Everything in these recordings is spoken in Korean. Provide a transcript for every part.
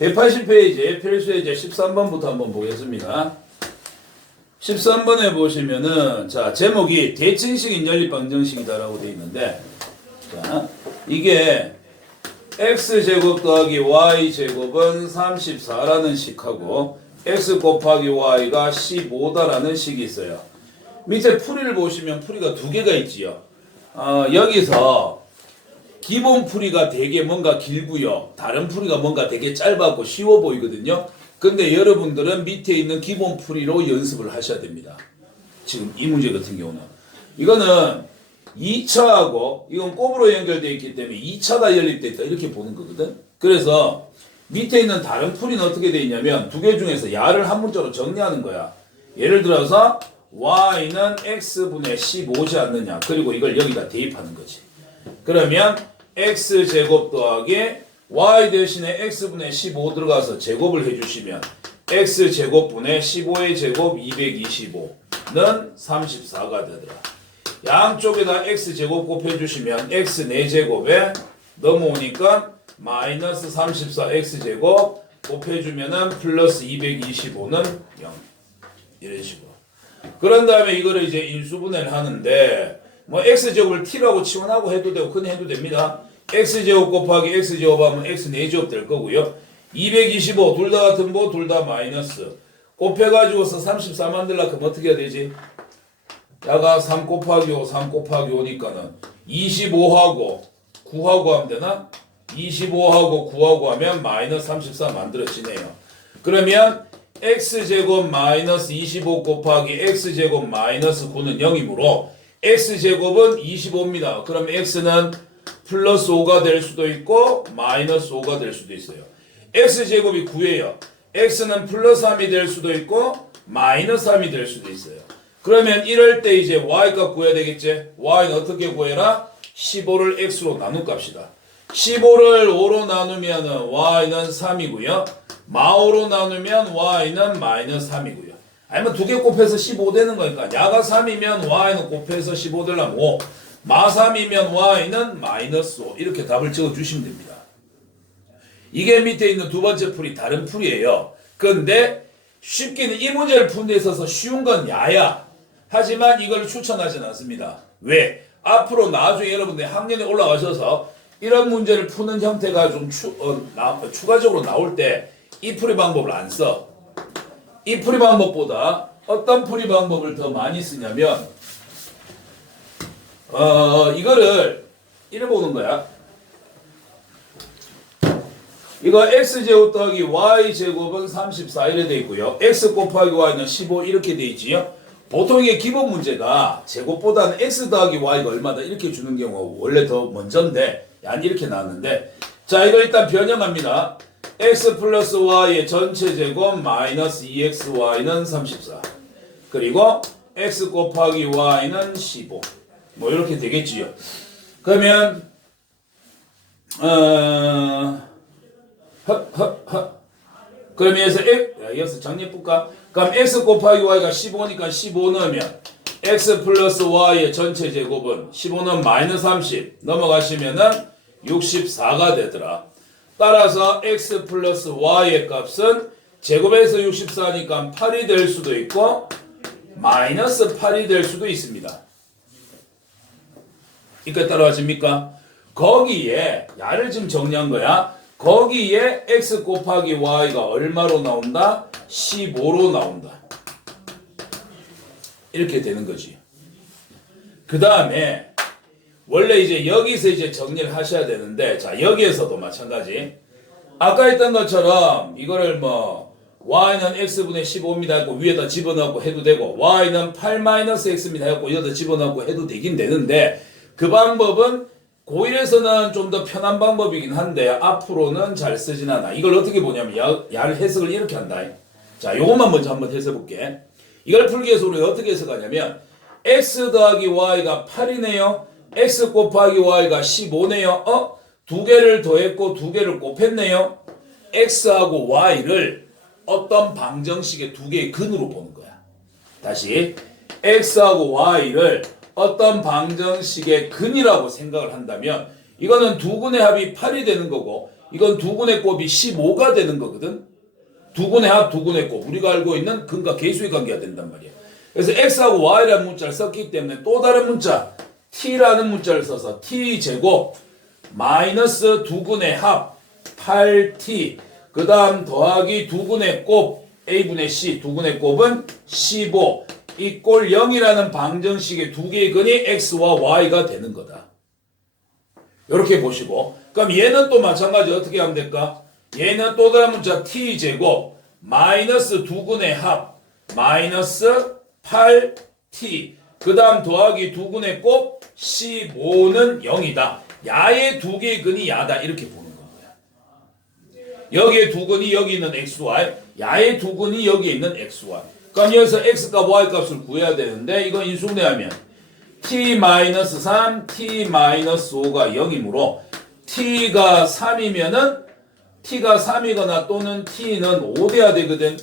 180페이지 필수의 이제 13번부터 한번 보겠습니다. 13번에 보시면은 자 제목이 대칭식인 연립방정식이다라고 되어 있는데 자 이게 x제곱 더하기 y제곱은 34라는 식하고 x 곱하기 y가 15다라는 식이 있어요. 밑에 풀이를 보시면 풀이가 두 개가 있지요. 여기서 기본 풀이가 되게 뭔가 길고요. 다른 풀이가 뭔가 되게 짧았고 쉬워 보이거든요. 근데 여러분들은 밑에 있는 기본 풀이로 연습을 하셔야 됩니다. 지금 이 문제 같은 경우는. 이거는 2차하고 이건 곱으로 연결되어 있기 때문에 2차가 연립되어 있다 이렇게 보는 거거든. 그래서 밑에 있는 다른 풀이는 어떻게 되어 있냐면 두 개 중에서 야를 한 문자로 정리하는 거야. 예를 들어서 y는 x분의 15지 않느냐. 그리고 이걸 여기다 대입하는 거지. 그러면 x제곱 더하기 y 대신에 x분의 15 들어가서 제곱을 해주시면 x제곱분의 15의 제곱 225는 34가 되더라. 양쪽에다 x제곱 곱해주시면 x 4제곱에 넘어오니까 마이너스 34 x제곱 곱해주면은 플러스 225는 0 이런 식으로. 그런 다음에 이거를 이제 인수분해를 하는데 뭐 x제곱을 t라고 치환하고 해도 되고 그냥 해도 됩니다. x제곱 곱하기 x제곱 하면 x 4제곱 될 거고요. 225 둘 다 같은 거 둘 다 마이너스 곱해가지고서 34 만들려면 어떻게 해야 되지? 야가 3 곱하기 5 3 곱하기 5니까는 25하고 9하고 하면 되나? 25하고 9하고 하면 마이너스 34 만들어지네요. 그러면 x제곱 마이너스 25 곱하기 x제곱 마이너스 9는 0이므로 x제곱은 25입니다. 그럼 x는 플러스 5가 될 수도 있고 마이너스 5가 될 수도 있어요. x제곱이 9예요. x는 플러스 3이 될 수도 있고 마이너스 3이 될 수도 있어요. 그러면 이럴 때 이제 y값 구해야 되겠지? y는 어떻게 구해라? 15를 x로 나눌 값이다. 15를 5로 나누면 y는 3이고요. 마5로 나누면 y는 마이너스 3이고요. 아니면 두 개 곱해서 15 되는 거니까 야가 3이면 y는 곱해서 15 되려면 5 마3이면 y는 마이너스 5 이렇게 답을 적어주시면 됩니다. 이게 밑에 있는 두 번째 풀이 다른 풀이에요. 근데 쉽게는 이 문제를 푸는 데 있어서 쉬운 건 야야. 하지만 이걸 추천하지는 않습니다. 왜? 앞으로 나중에 여러분들 학년에 올라가셔서 이런 문제를 푸는 형태가 좀 추가적으로 나올 때 이 풀이 방법을 안 써. 이 풀이 방법보다 어떤 풀이 방법을 더 많이 쓰냐면 이거를 이래 보는 거야. 이거 x제곱 더하기 y제곱은 34 이래 돼 있고요. x 곱하기 y는 15 이렇게 돼 있지요. 보통 이게 기본 문제가 제곱보다는 x 더하기 y가 얼마다 이렇게 주는 경우가 원래 더 먼저인데 ያን 이렇게 나왔는데 자 이거 일단 변형합니다. x 플러스 y의 전체 제곱 마이너스 2xy는 34 그리고 x 곱하기 y는 15 뭐 이렇게 되겠지요. 그러면 그러면 여기서 정리해볼까? 그럼 x 곱하기 y가 15니까 15 넣으면 x 플러스 y의 전체 제곱은 15는 마이너스 30 넘어가시면은 64가 되더라. 따라서 x 플러스 y의 값은 제곱에서 64니까 8이 될 수도 있고 마이너스 8이 될 수도 있습니다. 이거 따라가십니까? 거기에 야를 지금 정리한 거야. 거기에 x 곱하기 y가 얼마로 나온다? 15로 나온다. 이렇게 되는 거지. 그 다음에 원래 이제 여기서 이제 정리를 하셔야 되는데 자 여기에서도 마찬가지. 아까 했던 것처럼 이거를 뭐 y는 x분의 15입니다 하고 위에다 집어넣고 해도 되고 y는 8-x입니다 하고 여기다 집어넣고 해도 되긴 되는데 그 방법은 고1에서는 좀 더 편한 방법이긴 한데 앞으로는 잘 쓰진 않아. 이걸 어떻게 보냐면 야를 해석을 이렇게 한다. 자 요것만 먼저 한번 해석해 볼게. 이걸 풀기 위해서 우리가 어떻게 해석하냐면 x 더하기 y가 8이네요. x 곱하기 y가 15네요. 두 개를 더했고 두 개를 곱했네요. x하고 y를 어떤 방정식의 두 개의 근으로 보는 거야. 다시 x하고 y를 어떤 방정식의 근이라고 생각을 한다면 이거는 두 근의 합이 8이 되는 거고 이건 두근의 곱이 15가 되는 거거든. 두근의 합, 두근의 곱. 우리가 알고 있는 근과 계수의 관계가 된단 말이야. 그래서 x하고 y라는 문자를 썼기 때문에 또 다른 문자 t라는 문자를 써서 t제곱 마이너스 두근의 합 8t 그 다음 더하기 두근의 곱 a분의 c 두근의 곱은 15 이꼴 0이라는 방정식의 두 개의 근이 x와 y가 되는 거다. 이렇게 보시고 그럼 얘는 또 마찬가지 어떻게 하면 될까? 얘는 또 다른 문자 t제곱 마이너스 두근의 합 마이너스 8t 그 다음 더하기 두근의 곱 15는 0이다. 야의 두 개의 근이 야다 이렇게 보는 거야. 여기에 두 근이 여기 있는 xy 야의 두 근이 여기에 있는 xy 그럼 여기서 x값 y값을 구해야 되는데 이건 인수분해하면 t-3 t-5가 0이므로 t가 3이면은 t가 3이거나 또는 t는 5 돼야 되거든.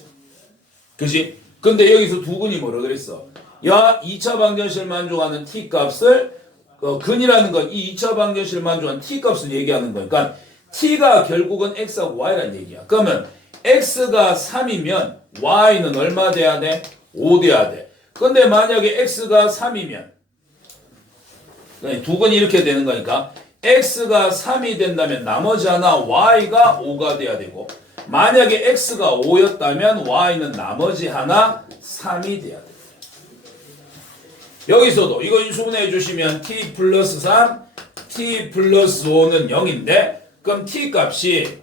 그지? 근데 여기서 두근이 뭐라 그랬어? 야 2차 방정식을 만족하는 t 값을 근이라는 건 이 2차 방정식을 만족하는 t 값을 얘기하는 거니까 t가 결국은 x하고 y라는 얘기야. 그러면 x가 3이면 y는 얼마 돼야 돼? 5 돼야 돼. 근데 만약에 x가 3이면 두근이 이렇게 되는 거니까 x가 3이 된다면 나머지 하나 y가 5가 돼야 되고 만약에 x가 5였다면 y는 나머지 하나 3이 돼야 돼. 여기서도 이거 인수분해 해주시면 t 플러스 3 t 플러스 5는 0인데 그럼 t 값이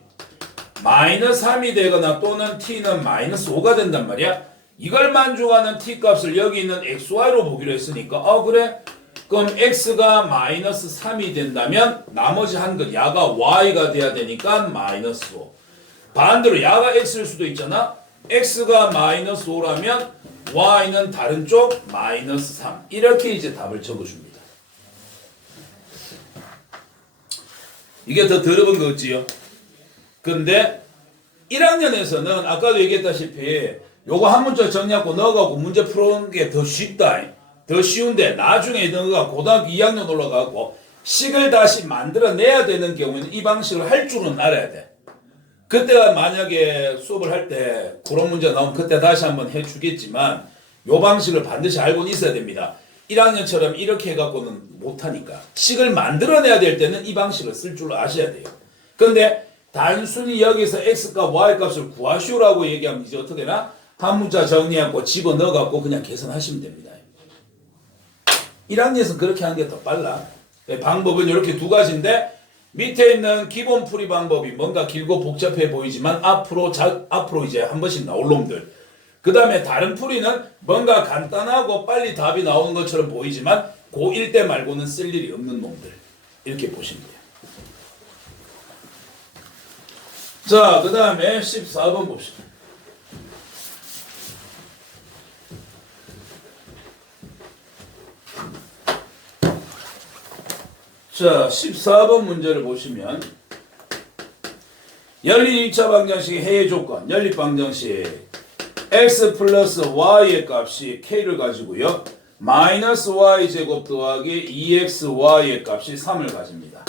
마이너스 3이 되거나 또는 t는 마이너스 5가 된단 말이야. 이걸 만족하는 t 값을 여기 있는 xy로 보기로 했으니까 그래? 그럼 x가 마이너스 3이 된다면 나머지 한 것 야가 y가 돼야 되니까 마이너스 5. 반대로 야가 x일 수도 있잖아. x가 마이너스 5라면 y는 다른 쪽 마이너스 3. 이렇게 이제 답을 적어줍니다. 이게 더 더러운 거지요. 근데 1학년에서는 아까도 얘기했다시피 요거 한 문자 정리하고 넣어가고 문제 푸는 게 더 쉽다. 더 쉬운데 나중에 너가 고등학교 2학년 올라가고 식을 다시 만들어내야 되는 경우에는 이 방식을 할 줄은 알아야 돼. 그때가 만약에 수업을 할 때 그런 문제 나오면 그때 다시 한번 해주겠지만 요 방식을 반드시 알고는 있어야 됩니다. 1학년처럼 이렇게 해갖고는 못하니까 식을 만들어내야 될 때는 이 방식을 쓸 줄 아셔야 돼요. 근데 단순히 여기서 x값 y값을 구하시오라고 얘기하면 이제 어떻게 되나? 한 문자 정리하고 집어넣어갖고 그냥 계산하시면 됩니다. 1학년에서는 그렇게 하는 게 더 빨라. 방법은 이렇게 두 가지인데 밑에 있는 기본 풀이 방법이 뭔가 길고 복잡해 보이지만 앞으로 이제 한 번씩 나올 놈들. 그 다음에 다른 풀이는 뭔가 간단하고 빨리 답이 나오는 것처럼 보이지만 고1 때 말고는 쓸 일이 없는 놈들. 이렇게 보시면 돼요. 자, 그 다음에 14번 봅시다. 자, 14번 문제를 보시면 연립 2차 방정식의 해외 조건, 연립 방정식 x 플러스 y의 값이 k를 가지고요. 마이너스 y 제곱 더하기 2xy의 값이 3을 가집니다.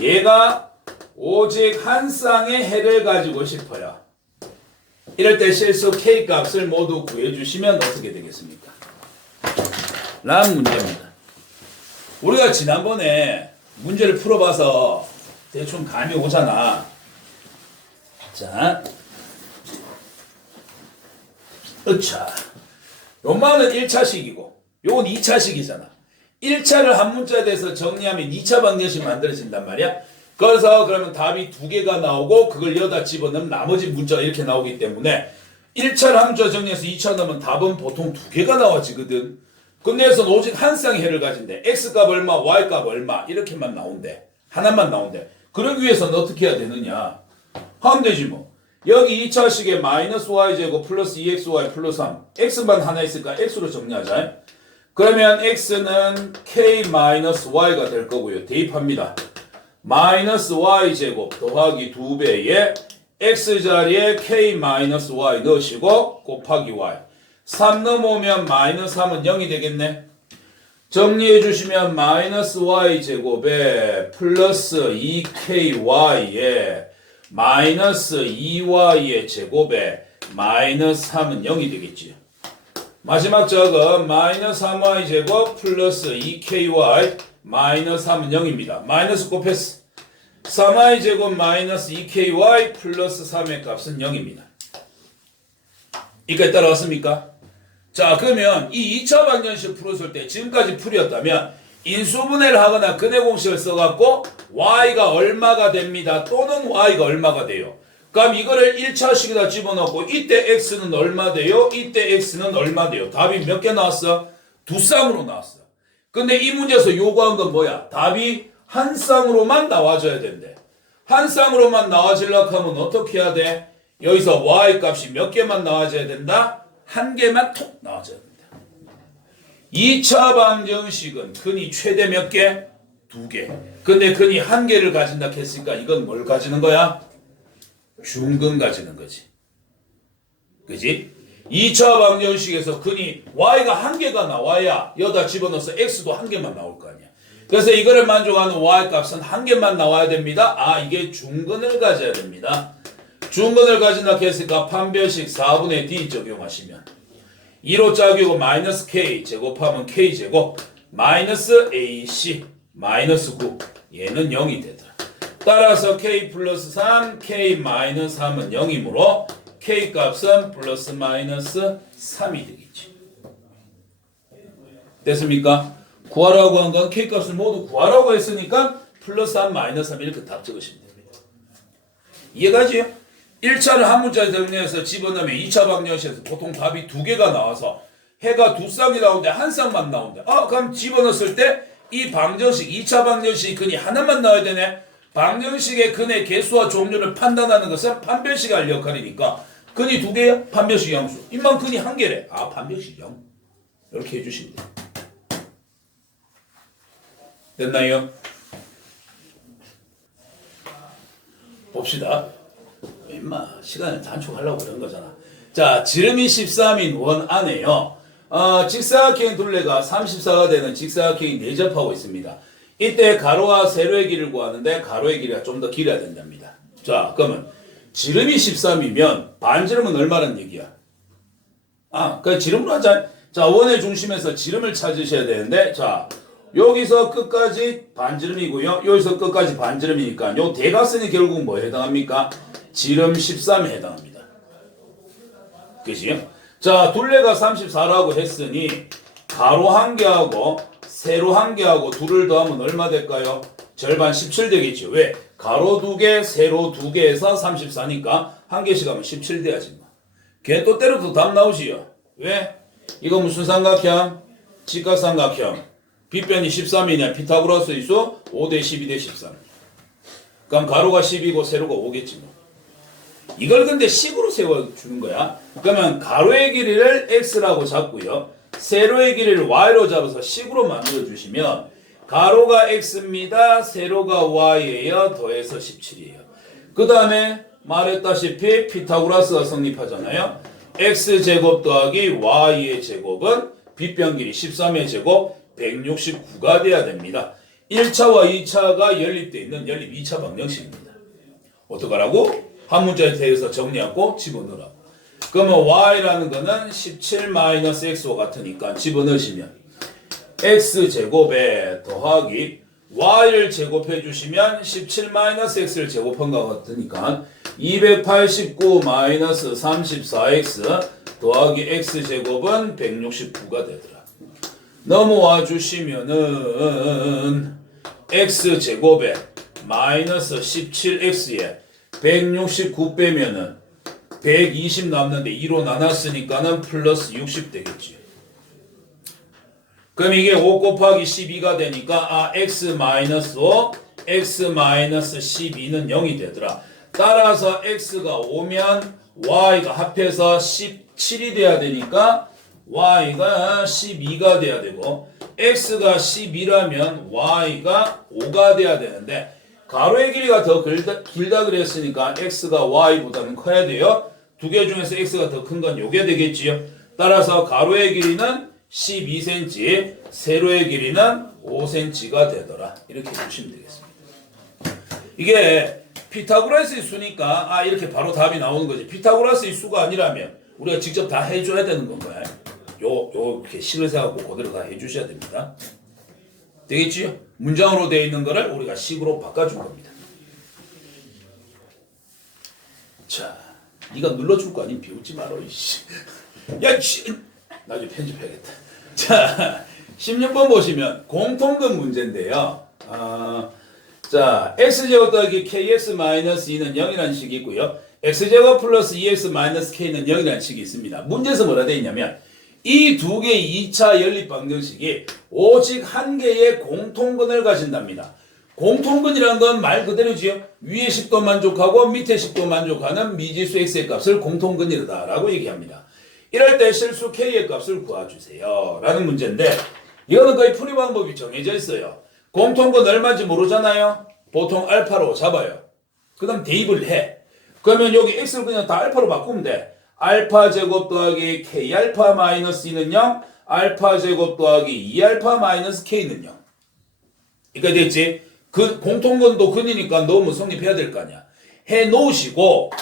얘가 오직 한 쌍의 해를 가지고 싶어요. 이럴 때 실수 k 값을 모두 구해주시면 어떻게 되겠습니까? 라는 문제입니다. 우리가 지난번에 문제를 풀어봐서 대충 감이 오잖아. 자, 으차. 요만은 1차식이고 요건 2차식이잖아. 1차를 한 문자에 대해서 정리하면 2차 방정식 만들어진단 말이야. 그래서 그러면 답이 두 개가 나오고 그걸 여기다 집어넣으면 나머지 문자가 이렇게 나오기 때문에 1차를 한 문자 정리해서 2차 넣으면 답은 보통 두 개가 나와지거든. 근데 여기서 오직 한 쌍의 해를 가진대. x값 얼마, y값 얼마 이렇게만 나온대. 하나만 나온대. 그러기 위해서는 어떻게 해야 되느냐. 하면 되지 뭐. 여기 2차식에 마이너스 y제곱 플러스 2xy 플러스 3. x만 하나 있으니까 x로 정리하자. 그러면 x는 k-y가 될 거고요. 대입합니다. 마이너스 y제곱 더하기 2배에 x자리에 k-y 넣으시고 곱하기 y. 3 넘어오면 마이너스 3은 0이 되겠네. 정리해 주시면 마이너스 y제곱에 플러스 2ky에 마이너스 2y의 제곱에 마이너스 3은 0이 되겠지요. 마지막 적은 마이너스 3y 제곱 플러스 2ky 마이너스 3은 0입니다. 마이너스 곱했어. 3y 제곱 마이너스 2ky 플러스 3의 값은 0입니다. 이까지 따라왔습니까? 자, 그러면 이 2차 방정식 풀었을 때 지금까지 풀이었다면 인수분해를 하거나 근해 공식을 써갖고 y가 얼마가 됩니다. 또는 y가 얼마가 돼요. 그럼 이거를 1차식에다 집어넣고 이때 x는 얼마 돼요? 이때 x는 얼마 돼요? 답이 몇 개 나왔어? 두 쌍으로 나왔어. 근데 이 문제에서 요구한 건 뭐야? 답이 한 쌍으로만 나와줘야 된대. 한 쌍으로만 나와주려고 하면 어떻게 해야 돼? 여기서 y 값이 몇 개만 나와줘야 된다? 한 개만 톡 나와줘야 된다. 2차 방정식은 근이 최대 몇 개? 두 개. 근데 근이 한 개를 가진다 했으니까 이건 뭘 가지는 거야? 중근 가지는 거지. 그지? 2차 방정식에서 근이 y가 한 개가 나와야 여기다 집어넣어서 x도 한 개만 나올 거 아니야. 그래서 이거를 만족하는 y 값은 한 개만 나와야 됩니다. 아, 이게 중근을 가져야 됩니다. 중근을 가진다 했으니까 판별식 4분의 d 적용하시면 2로 짜기고 마이너스 k 제곱하면 k 제곱 마이너스 ac 마이너스 9 얘는 0이 되더라. 따라서 k 플러스 3 k 마이너스 3은 0이므로 k 값은 플러스 마이너스 3이 되겠지. 됐습니까? 구하라고 한 건 k 값을 모두 구하라고 했으니까 플러스 3 마이너스 3 이렇게 답 적으시면 됩니다. 이해가지요? 1차를 한 문자에 정리해서 집어넣으면 2차 방정식에서 보통 답이 두 개가 나와서 해가 두 쌍이 나오는데 한 쌍만 나온대. 그럼 집어넣었을 때 이 방정식 2차 방정식 근이 하나만 나와야 되네. 방정식의 근의 개수와 종류를 판단하는 것은 판별식이 할 역할이니까 근이 두 개야? 판별식 양수. 이만 근이 한 개래. 판별식 0. 이렇게 해주시면 돼요. 됐나요? 봅시다. 임마 시간을 단축하려고 그런 거잖아. 자, 지름이 13인 원 안에요. 직사각형 둘레가 34가 되는 직사각형이 내접하고 있습니다. 이때 가로와 세로의 길이를 구하는데 가로의 길이가 좀 더 길어야 된답니다. 자, 그러면 지름이 13이면 반지름은 얼마란 얘기야? 그 지름으로 하자. 자, 원의 중심에서 지름을 찾으셔야 되는데, 자, 여기서 끝까지 반지름이고요. 여기서 끝까지 반지름이니까 요 대각선이 결국 뭐에 해당합니까? 지름 13에 해당합니다. 그치요? 자, 둘레가 34라고 했으니 가로 한 개하고 세로 한 개하고 둘을 더하면 얼마 될까요? 절반 17 되겠죠. 왜? 가로 두 개, 세로 두 개에서 34니까 한 개씩 하면 17 돼야지 뭐. 걔 또 때려도 답 나오지요. 왜? 이거 무슨 삼각형? 직각삼각형. 빗변이 13이냐? 피타고라스 이수 5대 12대 13. 그럼 가로가 10이고 세로가 5겠지 뭐. 이걸 근데 식으로 세워주는 거야. 그러면 가로의 길이를 x라고 잡고요. 세로의 길이를 y로 잡아서 식으로 만들어주시면 가로가 x입니다. 세로가 y예요. 더해서 17이에요. 그 다음에 말했다시피 피타고라스가 성립하잖아요. x제곱 더하기 y의 제곱은 빗변 길이 13의 제곱 169가 돼야 됩니다. 1차와 2차가 연립되어 있는 연립 2차 방정식입니다. 어떡하라고? 한 문자에 대해서 정리하고 집어넣으라고. 그러면 y라는 거는 17-x와 같으니까 집어넣으시면 x제곱에 더하기 y를 제곱해 주시면 17-x를 제곱한 것 같으니까 289-34x 더하기 x제곱은 169가 되더라. 넘어와 주시면은 x제곱에 마이너스 17x에 169 빼면은 120 남는데 2로 나눴으니까는 플러스 60 되겠지. 그럼 이게 5 곱하기 12가 되니까 x 마이너스 5, x 마이너스 12는 0이 되더라. 따라서 x가 5면 y가 합해서 17이 돼야 되니까 y가 12가 돼야 되고 x가 12라면 y가 5가 돼야 되는데 가로의 길이가 더 길다 그랬으니까 x가 y보다는 커야 돼요. 두 개 중에서 x가 더 큰 건 요게 되겠지요. 따라서 가로의 길이는 12cm, 세로의 길이는 5cm가 되더라. 이렇게 보시면 되겠습니다. 이게 피타고라스의 수니까 이렇게 바로 답이 나오는 거지. 피타고라스의 수가 아니라면 우리가 직접 다 해줘야 되는 건가요? 이렇게 식을 세갖고 그대로 다 해주셔야 됩니다. 되겠지요? 문장으로 되어 있는 거를 우리가 식으로 바꿔준 겁니다. 자, 네가 눌러줄 거 아니면 비웃지 마라. 야, 나중에 편집해야겠다. 자, 16번 보시면 공통근 문제인데요. 자, x제곱 더하기 kx-2는 0이라는 식이 있고요. x제곱 플러스 2x-k는 0이라는 식이 있습니다. 문제에서 뭐라 되어 있냐면 이 두 개의 2차 연립방정식이 오직 한 개의 공통근을 가진답니다. 공통근이라는 건 말 그대로지요. 위의 식도 만족하고 밑의 식도 만족하는 미지수 x의 값을 공통근이다라고 얘기합니다. 이럴 때 실수 k의 값을 구해주세요 라는 문제인데 이거는 거의 풀이 방법이 정해져 있어요. 공통근 얼마인지 모르잖아요. 보통 알파로 잡아요. 그 다음 대입을 해. 그러면 여기 x를 그냥 다 알파로 바꾸면 돼. 알파 제곱 더하기 k 알파 마이너스 2는 0, 알파 제곱 더하기 2알파 마이너스 k는 0. 그러니까 됐지? 그 공통근도 근이니까 넣으면 성립해야 될 거 아니야. 해 놓으시고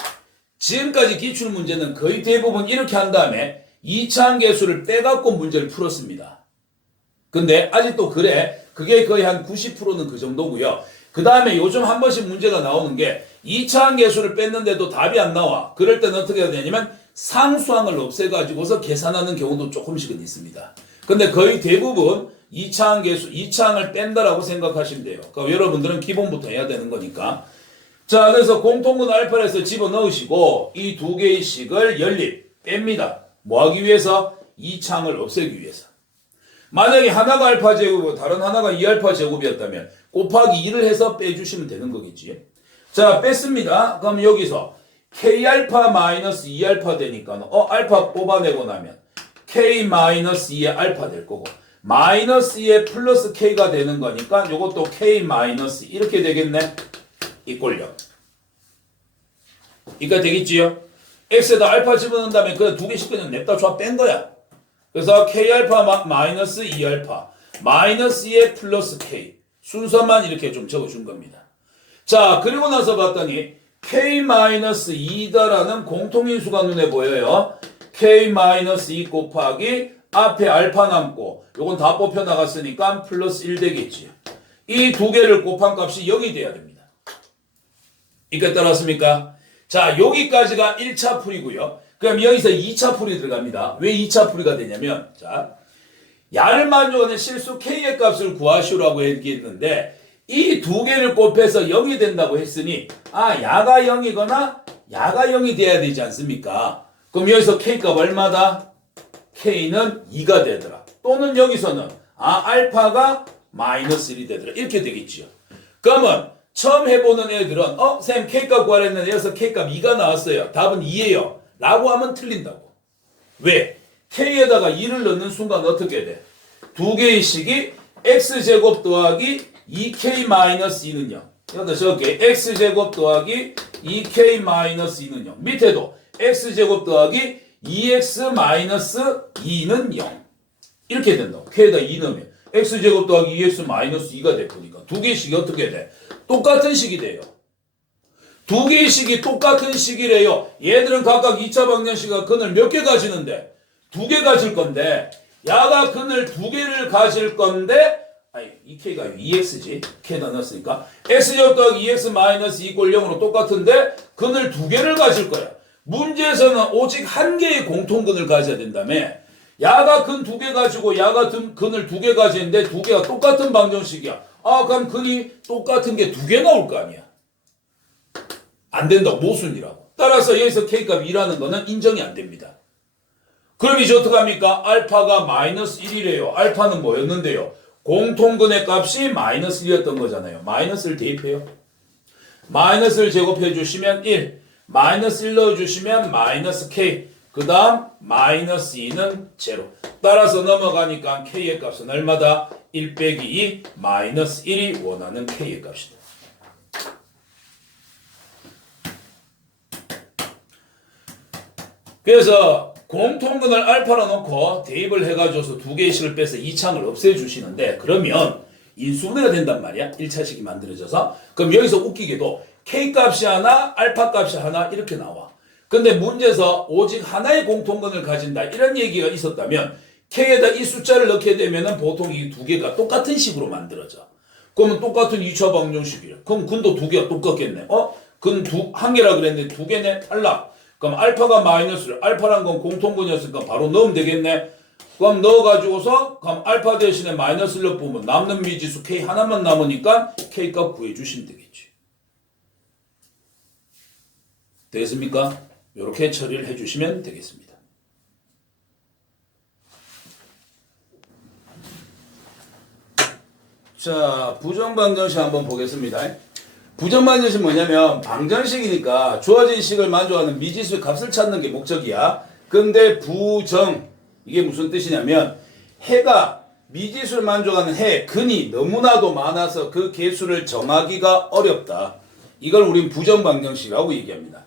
지금까지 기출 문제는 거의 대부분 이렇게 한 다음에 2차 함계수를 빼갖고 문제를 풀었습니다. 근데 아직도 그래. 그게 거의 한 90%는 그 정도고요. 그 다음에 요즘 한 번씩 문제가 나오는 게 2차 함계수를 뺐는데도 답이 안 나와. 그럴 때는 어떻게 해야 되냐면 상수항을 없애가지고서 계산하는 경우도 조금씩은 있습니다. 근데 거의 대부분 2차 함계수, 2차항을 뺀다라고 생각하시면 돼요. 그러니까 여러분들은 기본부터 해야 되는 거니까. 자, 그래서 공통근 알파를 해서 집어넣으시고 이 두 개의 식을 연립, 뺍니다. 뭐 하기 위해서? 2차항을 없애기 위해서. 만약에 하나가 알파 제곱이고 다른 하나가 2알파 제곱이었다면 곱하기 2를 해서 빼주시면 되는 거겠지. 자, 뺐습니다. 그럼 여기서 k알파 마이너스 2알파 되니까 알파 뽑아내고 나면 k 마이너스 2의 알파 될 거고 마이너스 2의 플러스 k가 되는 거니까 이것도 k 마이너스 이렇게 되겠네. 이꼴 0. 그러니까 되겠지요? x에다 알파 집어넣은 다음에 그 두 개씩 그냥 냅다 쫙 뺀 거야. 그래서 k알파 마이너스 2알파 마이너스 2의 플러스 k 순서만 이렇게 좀 적어준 겁니다. 자, 그리고 나서 봤더니 k-2다라는 공통인수가 눈에 보여요. k-2 곱하기 앞에 알파 남고 요건 다 뽑혀 나갔으니까 플러스 1 되겠지요. 이 두 개를 곱한 값이 0이 돼야 됩니다. 이까 따랐습니까? 자, 여기까지가 1차 풀이고요. 그럼 여기서 2차 풀이 들어갑니다. 왜 2차 풀이가 되냐면 자, 야를 만족하는 실수 k의 값을 구하시오라고 얘기했는데 이 두 개를 곱해서 0이 된다고 했으니 야가 0이거나 야가 0이 돼야 되지 않습니까? 그럼 여기서 k값 얼마다? k는 2가 되더라. 또는 여기서는 알파가 마이너스 1이 되더라. 이렇게 되겠지요. 그러면 처음 해보는 애들은 쌤 k값 구하랬는데 여기서 k값 2가 나왔어요. 답은 2예요. 라고 하면 틀린다고. 왜? k에다가 2를 넣는 순간 어떻게 돼? 두 개의 식이 x제곱 더하기 2k-2는 0. 여기다 적게 x제곱 더하기 2k-2는 0. 밑에도 x제곱 더하기 2x-2는 0. 이렇게 된다고. k에다 2 넣으면 x제곱 더하기 2x-2가 될 거니까 두 개의 식이 어떻게 돼? 똑같은 식이 돼요. 두 개의 식이 똑같은 식이래요. 얘들은 각각 2차 방정식과 근을 몇 개 가지는데? 2개 가질 건데 야가 근을 2개를 가질 건데 이 k가 2x지. k에다 넣었으니까 x제곱 더하기 2x-2 이꼴 0으로 똑같은데 근을 2개를 가질 거야. 문제에서는 오직 한 개의 공통근을 가져야 된다며. 야가 근 2개 가지고 야가 근을 2개 가지는데 2개가 똑같은 방정식이야. 그럼 근이 똑같은 게 2개 나올 거 아니야. 안 된다고. 모순이라고. 따라서 여기서 k값 2라는 거는 인정이 안 됩니다. 그럼 이제 어떡합니까? 알파가 마이너스 1이래요. 알파는 뭐였는데요? 공통근의 값이 마이너스 1이었던 거잖아요. 마이너스를 대입해요. 마이너스를 제곱해 주시면 1. 마이너스 1 넣어주시면 마이너스 k. 그 다음 마이너스 2는 제로. 따라서 넘어가니까 k의 값은 얼마다? 1 빼기 2 마이너스 1이 원하는 k의 값이다. 그래서 공통근을 알파로 놓고 대입을 해가지고서 두 개의 식을 빼서 2차항을 없애주시는데 그러면 인수분해가 된단 말이야. 1차식이 만들어져서. 그럼 여기서 웃기게도 K 값이 하나, 알파 값이 하나 이렇게 나와. 근데 문제에서 오직 하나의 공통근을 가진다 이런 얘기가 있었다면 K에다 이 숫자를 넣게 되면은 보통 이 두 개가 똑같은 식으로 만들어져. 그러면 똑같은 2차 방정식이래. 그럼 근도 두 개가 똑같겠네. 근 한 개라 그랬는데 두 개네. 탈락. 그럼 알파가 마이너스를, 알파란 건 공통근이었으니까 바로 넣으면 되겠네. 그럼 넣어가지고서 그럼 알파 대신에 마이너스를 넣으면 남는 미지수 K 하나만 남으니까 K 값 구해주시면 되겠지. 되겠습니까? 이렇게 처리를 해주시면 되겠습니다. 자, 부정방정식 한번 보겠습니다. 부정방정식 뭐냐면 방정식이니까 주어진 식을 만족하는 미지수의 값을 찾는 게 목적이야. 근데 부정 이게 무슨 뜻이냐면 해가 미지수를 만족하는 해 근이 너무나도 많아서 그 개수를 정하기가 어렵다. 이걸 우린 부정방정식이라고 얘기합니다.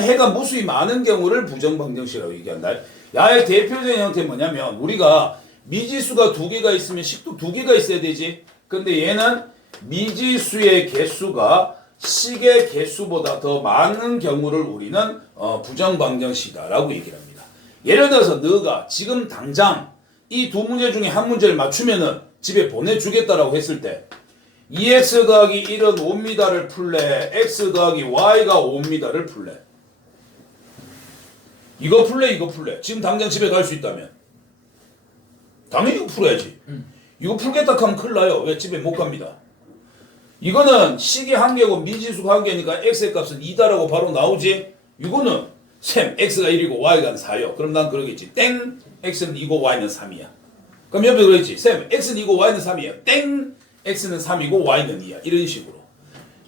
해가 무수히 많은 경우를 부정방정식이라고 얘기한다. 야의 대표적인 형태는 뭐냐면 우리가 미지수가 두 개가 있으면 식도 두 개가 있어야 되지. 근데 얘는 미지수의 개수가 식의 개수보다 더 많은 경우를 우리는 부정방정식이다라고 얘기를 합니다. 예를 들어서 너가 지금 당장 이 두 문제 중에 한 문제를 맞추면은 집에 보내주겠다라고 했을 때 2x 더하기 1은 5m를 풀래 x 더하기 y가 5m를 풀래 이거 풀래 지금 당장 집에 갈 수 있다면 당연히 이거 풀어야지. 이거 풀겠다 하면 큰일 나요. 왜 집에 못 갑니다. 이거는 식이 한 개고 미지수가 한 개니까 x의 값은 2다라고 바로 나오지. 이거는 쌤 x가 1이고 y가 4요. 그럼 난 그러겠지. 땡 x는 2고 y는 3이야. 그럼 옆에 그러겠지. 쌤 x는 2고 y는 3이야. 땡 x는 3이고 y는 2야. 이런 식으로.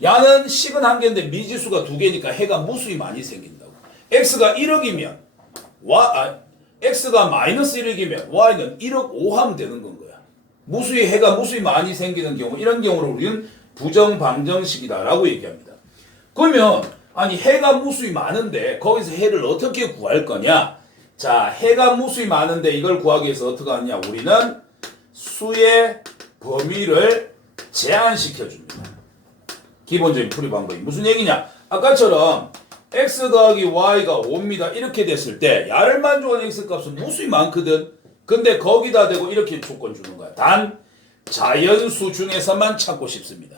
야는 식은 한 개인데 미지수가 두 개니까 해가 무수히 많이 생긴다고. x가 1억이면 x가 마이너스 1억이면 y는 1억 5 하면 되는 건 거야. 무수히 해가 무수히 많이 생기는 경우 이런 경우를 우리는 부정방정식이다라고 얘기합니다. 그러면 아니 해가 무수히 많은데 거기서 해를 어떻게 구할 거냐? 자, 해가 무수히 많은데 이걸 구하기 위해서 어떻게 하느냐? 우리는 수의 범위를 제한시켜 줍니다. 기본적인 풀이 방법이 무슨 얘기냐? 아까처럼 x 더하기 y가 5입니다. 이렇게 됐을 때 야를 만족하는 x값은 무수히 많거든. 근데 거기다 대고 이렇게 조건 주는 거야. 단 자연수 중에서만 찾고 싶습니다.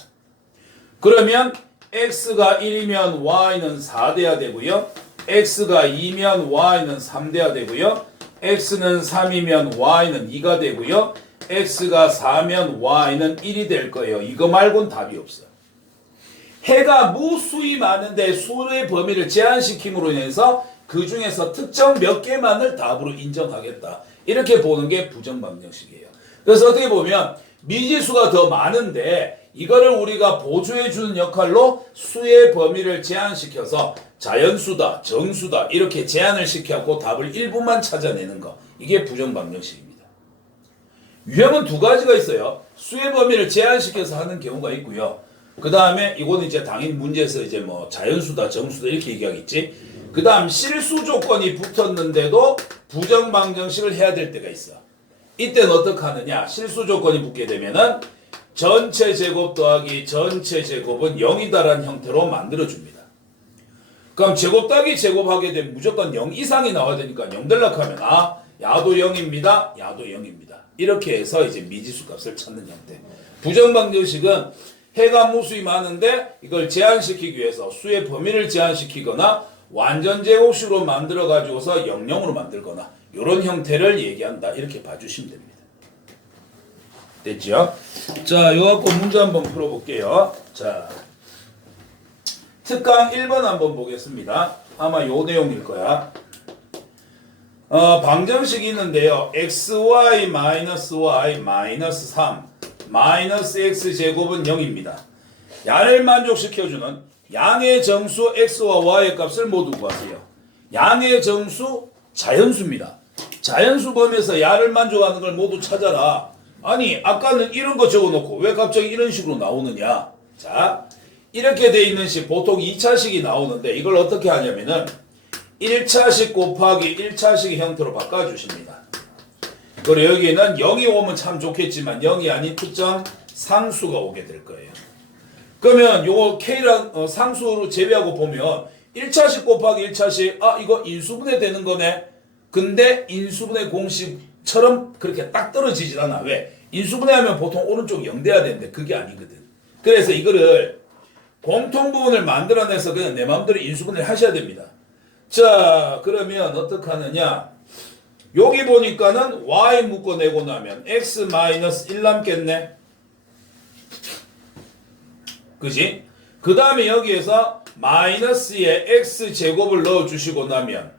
그러면 x가 1이면 y는 4 돼야 되고요. x가 2면 y는 3 돼야 되고요. x는 3이면 y는 2가 되고요. x가 4면 y는 1이 될 거예요. 이거 말고는 답이 없어요. 해가 무수히 많은데 수의 범위를 제한시킴으로 인해서 그 중에서 특정 몇 개만을 답으로 인정하겠다. 이렇게 보는 게 부정방정식이에요. 그래서 어떻게 보면 미지수가 더 많은데 이거를 우리가 보조해주는 역할로 수의 범위를 제한시켜서 자연수다, 정수다 이렇게 제한을 시켜갖고 답을 일부만 찾아내는 거. 이게 부정방정식입니다. 유형은 두 가지가 있어요. 수의 범위를 제한시켜서 하는 경우가 있고요. 그 다음에 이거는 이제 당연히 문제에서 이제 뭐 자연수다, 정수다 이렇게 얘기하겠지. 그 다음 실수 조건이 붙었는데도 부정방정식을 해야 될 때가 있어. 이때는 어떻게 하느냐? 실수 조건이 붙게 되면은 전체 제곱 더하기 전체 제곱은 0이다라는 형태로 만들어줍니다. 그럼 제곱 더하기 제곱하게 되면 무조건 0 이상이 나와야 되니까 0 되려고 하면 야도 0입니다. 야도 0입니다. 이렇게 해서 이제 미지수 값을 찾는 형태. 부정방정식은 해가 무수히 많은데 이걸 제한시키기 위해서 수의 범위를 제한시키거나 완전 제곱식으로 만들어 가지고서 0,0으로 만들거나 이런 형태를 얘기한다. 이렇게 봐주시면 됩니다. 됐죠? 자, 이거 갖고 문제 한번 풀어볼게요. 자, 특강 1번 한번 보겠습니다. 아마 요 내용일 거야. 방정식이 있는데요. xy 마이너스 y 마이너스 3 마이너스 x제곱은 0입니다. 야를 만족시켜주는 양의 정수 x와 y의 값을 모두 구하세요. 양의 정수 자연수입니다. 자연수 범위에서 야를 만족하는 걸 모두 찾아라. 아니 아까는 이런 거 적어놓고 왜 갑자기 이런 식으로 나오느냐. 자, 이렇게 돼 있는 식 보통 2차식이 나오는데 이걸 어떻게 하냐면은 1차식 곱하기 1차식 형태로 바꿔주십니다. 그리고 여기는 0이 오면 참 좋겠지만 0이 아닌 특정 상수가 오게 될 거예요. 그러면 요거 K랑 상수로 제외하고 보면 1차식 곱하기 1차식 이거 인수분해 되는 거네. 근데 인수분해 공식처럼 그렇게 딱 떨어지질 않아. 왜? 인수분해하면 보통 오른쪽 0 돼야 되는데 그게 아니거든. 그래서 이거를 공통부분을 만들어내서 그냥 내 마음대로 인수분해를 하셔야 됩니다. 자, 그러면 어떻게 하느냐? 여기 보니까는 y 묶어내고 나면 x-1 남겠네. 그지? 그 다음에 여기에서 마이너스에 x제곱을 넣어주시고 나면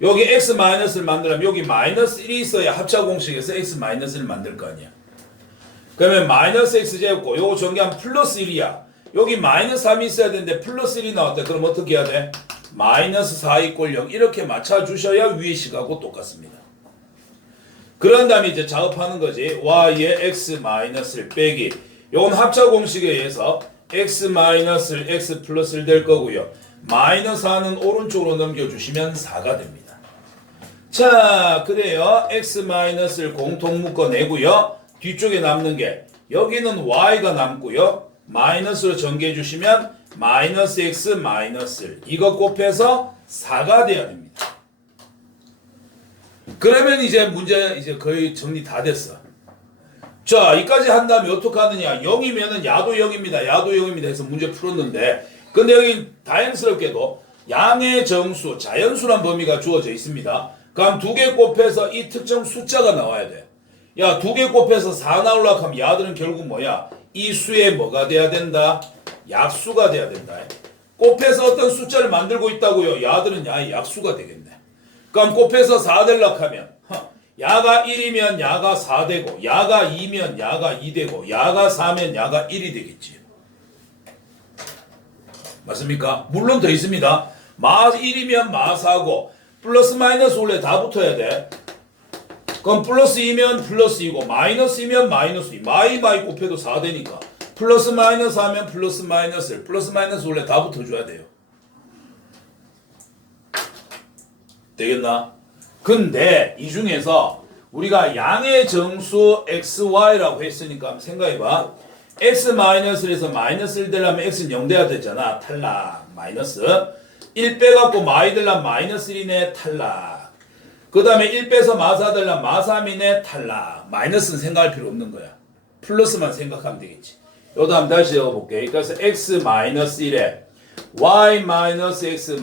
여기 x-를 만들려면 여기 마이너스 1이 있어야 합차공식에서 x-를 만들 거 아니야. 그러면 마이너스 x제곱고 요거 전개하면 플러스 1이야. 여기 마이너스 3이 있어야 되는데 플러스 1이 나왔대. 그럼 어떻게 해야 돼? 마이너스 4 = 0 이렇게 맞춰주셔야 위의 식하고 똑같습니다. 그런 다음에 이제 작업하는 거지. y의 x-를 빼기 요건 합차공식에 의해서 x-를 x 플러스 1 될 거고요. 마이너스 4는 오른쪽으로 넘겨주시면 4가 됩니다. 자, 그래요. x-를 공통 묶어내고요. 뒤쪽에 남는 게 여기는 y가 남고요. 마이너스로 전개해 주시면 마이너스 x 마이너스 이거 곱해서 4가 돼야 됩니다. 그러면 이제 문제 이제 거의 정리 다 됐어. 자, 여기까지 한 다음에 어떻게 하느냐? 0이면은 야도 0입니다. 야도 0입니다. 해서 문제 풀었는데 근데 여기 다행스럽게도 양의 정수, 자연수란 범위가 주어져 있습니다. 그럼 두 개 곱해서 이 특정 숫자가 나와야 돼. 야, 두 개 곱해서 4 나오려고 하면 야들은 결국 뭐야? 이 수에 뭐가 돼야 된다? 약수가 돼야 된다. 곱해서 어떤 숫자를 만들고 있다고요. 야들은 야의 약수가 되겠네. 그럼 곱해서 4 되려고 하면 야가 1이면 야가 4 되고 야가 2면 야가 2 되고 야가 4면 야가 1이 되겠지. 맞습니까? 물론 더 있습니다. 마 1이면 마 4고 플러스 마이너스 원래 다 붙어야 돼. 그럼 플러스 2면 플러스 2고 마이너스이면 마이너스 2 마이 곱해도 4 되니까 플러스 마이너스 하면 플러스 마이너스 원래 다 붙어줘야 돼요. 되겠나? 근데 이 중에서 우리가 양의 정수 xy라고 했으니까 한번 생각해봐. x-에서 마이너스 1 되려면 x는 0 돼야 되잖아. 탈락. 마이너스 1 빼갖고 마이 되려면 마이너스 1이네. 탈락. 그 다음에 1 빼서 마4 되려면 마3이네. 탈락. 마이너스는 생각할 필요 없는 거야. 플러스만 생각하면 되겠지. 요도 한번 다시 적어볼게. 그래서 x-1에 y-x-1이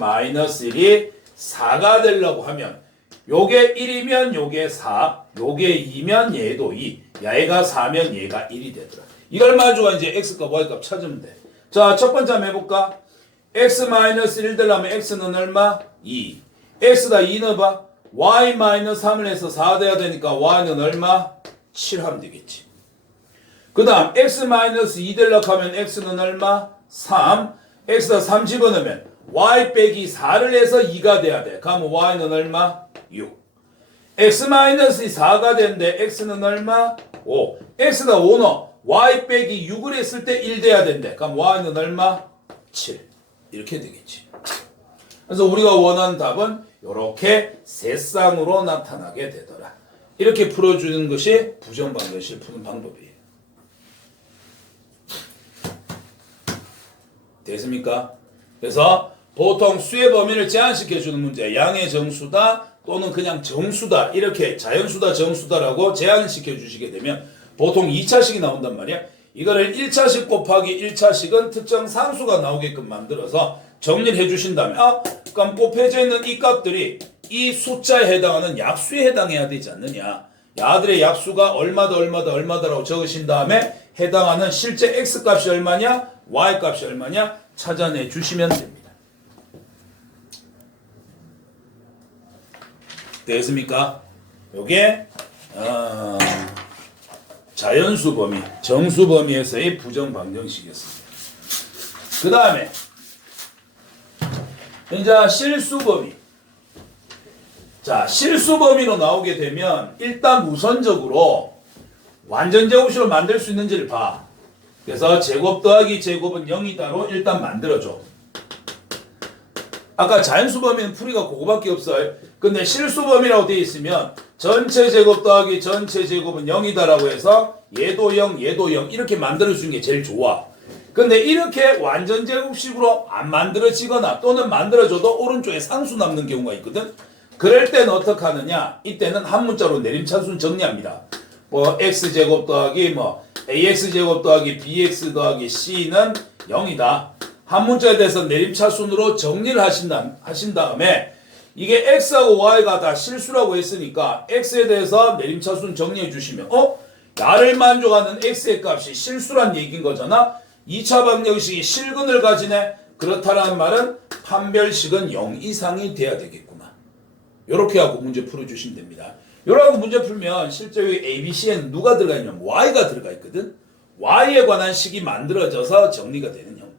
4가 되려고 하면 요게 1이면 요게 4, 요게 2면 얘도 2, 얘가 4면 얘가 1이 되더라. 이걸 가지고 이제 x값, y값 찾으면 돼. 자, 첫 번째 한번 해볼까? x-1 되려면 x는 얼마? 2. x다 2 넣어봐. y-3을 해서 4 돼야 되니까 y는 얼마? 7 하면 되겠지. 그 다음 x-2 되려고 하면 x는 얼마? 3. x다 3 집어넣으면 y 빼기 4를 해서 2가 돼야 돼. 그러면 y는 얼마? 6. x-4가 되는데 x는 얼마? 5. x다 5 넣어. y 빼기 6을 했을 때 1 돼야 된대. 그럼 y는 얼마? 7. 이렇게 되겠지. 그래서 우리가 원하는 답은 이렇게 세 쌍으로 나타나게 되더라. 이렇게 풀어주는 것이 부정방정식을 푸는 방법이에요. 됐습니까? 그래서 보통 수의 범위를 제한시켜주는 문제, 양의 정수다 또는 그냥 정수다, 이렇게 자연수다 정수다라고 제한시켜 주시게 되면 보통 2차식이 나온단 말이야. 이거를 1차식 곱하기 1차식은 특정 상수가 나오게끔 만들어서 정리를 해주신다면 그럼 곱해져 있는 이 값들이 이 숫자에 해당하는 약수에 해당해야 되지 않느냐. 야들의 약수가 얼마다라고 적으신 다음에 해당하는 실제 x값이 얼마냐 y값이 얼마냐 찾아내 주시면 됩니다. 됐습니까? 요게 자연수 범위, 정수 범위에서의 부정 방정식이었습니다. 그 다음에 이제 실수 범위. 자, 실수 범위로 나오게 되면 일단 우선적으로 완전 제곱식으로 만들 수 있는지를 봐. 그래서 제곱 더하기 제곱은 0이다로 일단 만들어줘. 아까 자연수 범위는 풀이가 그거밖에 없어요. 근데 실수 범위라고 되어 있으면 전체 제곱 더하기 전체 제곱은 0이다라고 해서 얘도 0, 얘도 0 이렇게 만들어주는 게 제일 좋아. 근데 이렇게 완전 제곱식으로 안 만들어지거나 또는 만들어져도 오른쪽에 상수 남는 경우가 있거든. 그럴 때는 어떻게 하느냐? 이때는 한 문자로 내림차순 정리합니다. 뭐 x제곱 더하기 뭐 ax제곱 더하기 bx 더하기 c는 0이다. 한 문자에 대해서 내림차순으로 정리를 하신 다음에 이게 x하고 y가 다 실수라고 했으니까 x에 대해서 내림차순 정리해 주시면 나를 만족하는 x의 값이 실수란 얘기인 거잖아. 2차 방정식이 실근을 가지네. 그렇다라는 말은 판별식은 0 이상이 돼야 되겠구나. 요렇게 하고 문제 풀어주시면 됩니다. 요렇게 하고 문제 풀면 실제 여기 ABC에는 누가 들어가 있냐면 Y가 들어가 있거든. Y에 관한 식이 만들어져서 정리가 되는 형태예요.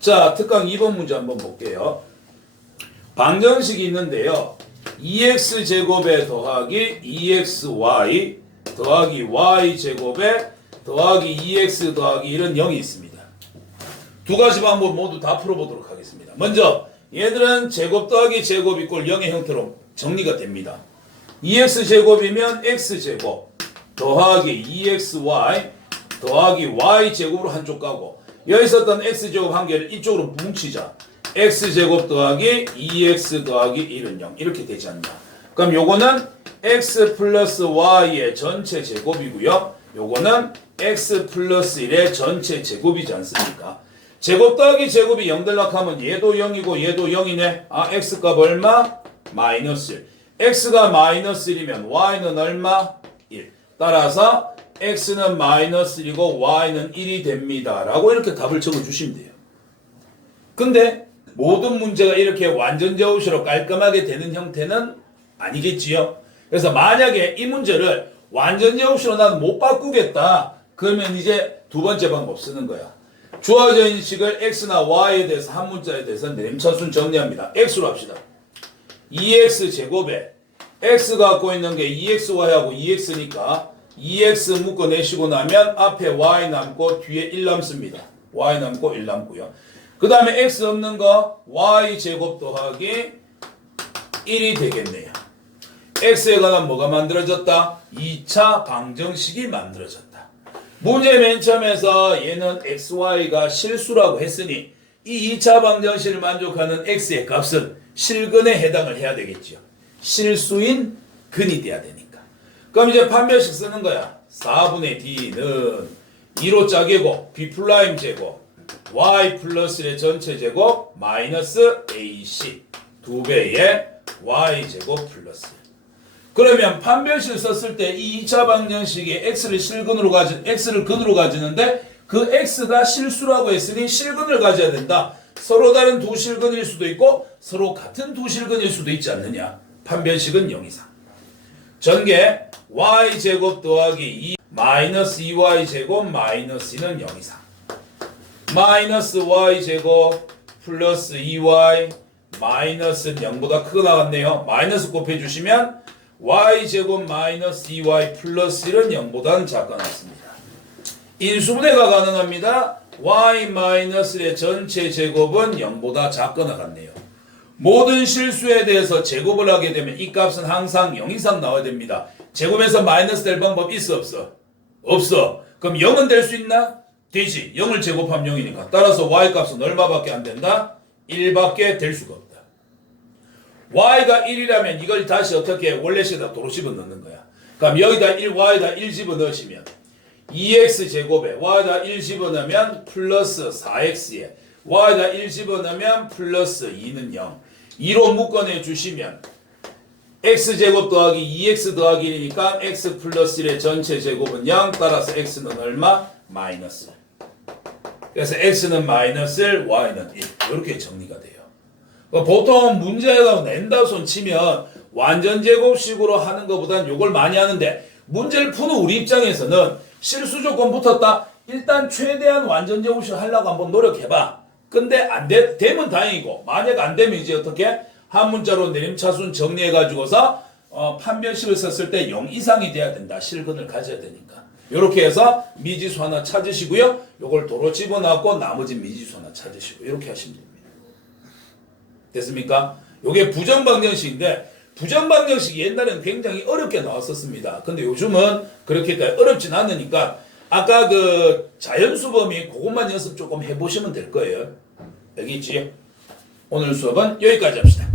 자, 특강 2번 문제 한번 볼게요. 방정식이 있는데요. 2x제곱에 더하기 2xy 더하기 y제곱에 더하기 2x 더하기 1은 0이 있습니다. 두 가지 방법 모두 다 풀어보도록 하겠습니다. 먼저 얘들은 제곱 더하기 제곱 이꼴 0의 형태로 정리가 됩니다. 2x제곱이면 x제곱 더하기 2xy 더하기 y제곱으로 한쪽 가고 여기 있었던 x제곱 한 개를 이쪽으로 뭉치자. x제곱 더하기 2x 더하기 1은 0 이렇게 되지 않나. 그럼 요거는 x 플러스 y의 전체 제곱이고요. 요거는 x 플러스 1의 전체 제곱이지 않습니까? 제곱 더하기 제곱이 0 되려고 하면 얘도 0이고 얘도 0이네. 아, x값 얼마? 마이너스 1. x가 마이너스 1이면 y는 얼마? 1. 따라서 x는 마이너스 1이고 y는 1이 됩니다. 라고 이렇게 답을 적어주시면 돼요. 근데 모든 문제가 이렇게 완전 제곱식으로 깔끔하게 되는 형태는 아니겠지요. 그래서 만약에 이 문제를 완전 제곱식으로 나는 못 바꾸겠다. 그러면 이제 두 번째 방법 쓰는 거야. 주어져 있는 식을 x나 y에 대해서 한 문자에 대해서 내림차순 정리합니다. x로 합시다. 2x 제곱에 x 갖고 있는 게 2xy하고 2x니까 2x 묶어내시고 나면 앞에 y 남고 뒤에 1 남습니다. y 남고 1 남고요. 그 다음에 x 없는 거 y 제곱 더하기 1이 되겠네요. x에 관한 뭐가 만들어졌다? 2차 방정식이 만들어졌다. 문제 맨 처음에서 얘는 xy가 실수라고 했으니 이 2차 방정식을 만족하는 x의 값은 실근에 해당을 해야 되겠죠. 실수인 근이 돼야 되니까. 그럼 이제 판별식 쓰는 거야. 4분의 d는 2로 짜개고 b 플라임 제곱 y 플러스 1의 전체 제곱 마이너스 ac 2배의 y 제곱 플러스 1. 그러면 판별식을 썼을 때 이 2차 방정식이 x를 근으로 가지는데 그 x가 실수라고 했으니 실근을 가져야 된다. 서로 다른 두 실근일 수도 있고 서로 같은 두 실근일 수도 있지 않느냐. 판별식은 0 이상. 전개 y제곱 더하기 2 마이너스 2y제곱 마이너스 2는 0 이상. 마이너스 y제곱 플러스 2y 마이너스는 0보다 크게 나갔네요. 마이너스 곱해주시면 y제곱 마이너스 2y 플러스 1은 0보다는 작게 나왔습니다. 인수분해가 가능합니다. y 마이너스 1의 전체 제곱은 0보다 작게 나갔네요. 모든 실수에 대해서 제곱을 하게 되면 이 값은 항상 0 이상 나와야 됩니다. 제곱에서 마이너스 될 방법 있어 없어? 없어. 그럼 0은 될 수 있나? 되지. 0을 제곱하면 0이니까. 따라서 y 값은 얼마밖에 안 된다? 1밖에 될 수가 없다. y가 1이라면 이걸 다시 어떻게 원래식에다 도로 집어넣는 거야. 그럼 여기다 1, y에다 1 집어넣으시면 2x 제곱에 y에다 1 집어넣으면 플러스 4x에 y에다 1 집어넣으면 플러스 2는 0. 2로 묶어내 주시면 x제곱 더하기 2x 더하기 1이니까 x 플러스 1의 전체 제곱은 0. 따라서 x는 얼마? 마이너스. 그래서 x는 마이너스 1, y는 1. 이렇게 정리가 돼요. 보통 문제가 낸다 손 치면 완전 제곱식으로 하는 것보다는 요걸 많이 하는데 문제를 푸는 우리 입장에서는 실수 조건 붙었다. 일단 최대한 완전 제곱식 하려고 한번 노력해봐. 근데 되면 다행이고 만약 안 되면 이제 어떻게 한 문자로 내림차순 정리해가지고서 판별식을 썼을 때 0 이상이 돼야 된다. 실근을 가져야 되니까. 이렇게 해서 미지수 하나 찾으시고요. 요걸 도로 집어넣고 나머지 미지수 하나 찾으시고 이렇게 하시면 됩니다. 됐습니까? 요게 부정방정식인데 부정방정식이 옛날에는 굉장히 어렵게 나왔었습니다. 근데 요즘은 그렇게까지 어렵진 않으니까 아까 그 자연수 범위 그것만 연습 조금 해보시면 될 거예요. 알겠지? 오늘 수업은 여기까지 합시다.